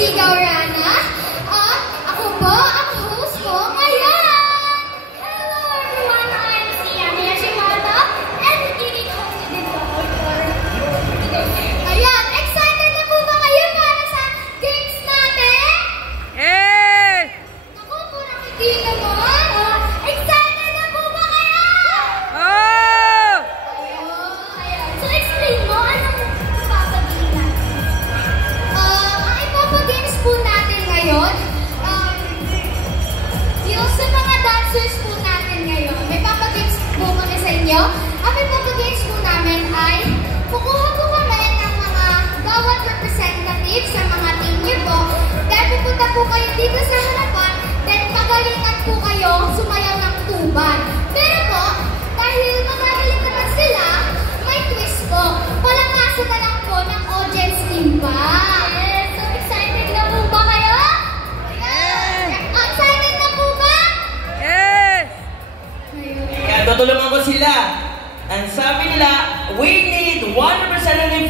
Sigaw Rana. At ako po, ang host ko ngayon. Hello everyone, I'm si Ami Hashimoto and magiging host ko din po. Ayan, excited na po ba kayo para sa games natin? Eh! Ako po nakikita mo. Excited na po ba kayo? Oh! Ayan. So explain mo, anong ipapagames natin? Ang ipapagames po natin ngayon, yung sa mga dancers po natin ngayon, may papagames po kami sa inyo. Ang ipapagames po namin ay kukuha po kami ng mga bawat representative sa mga team niyo po. Dahil pupunta po kayo dito sa harapan, then pagalingan po kayo sumayaw ng tuban. Pero po, dahil magagaling naman sila, may twist po. Palakasan na lang po ng audience team pa. Yes! So excited na po ba kayo? Yes! Excited na po ba? Yes! Kaya tutulungan ko sila. Ang sabi nila, we need one representative for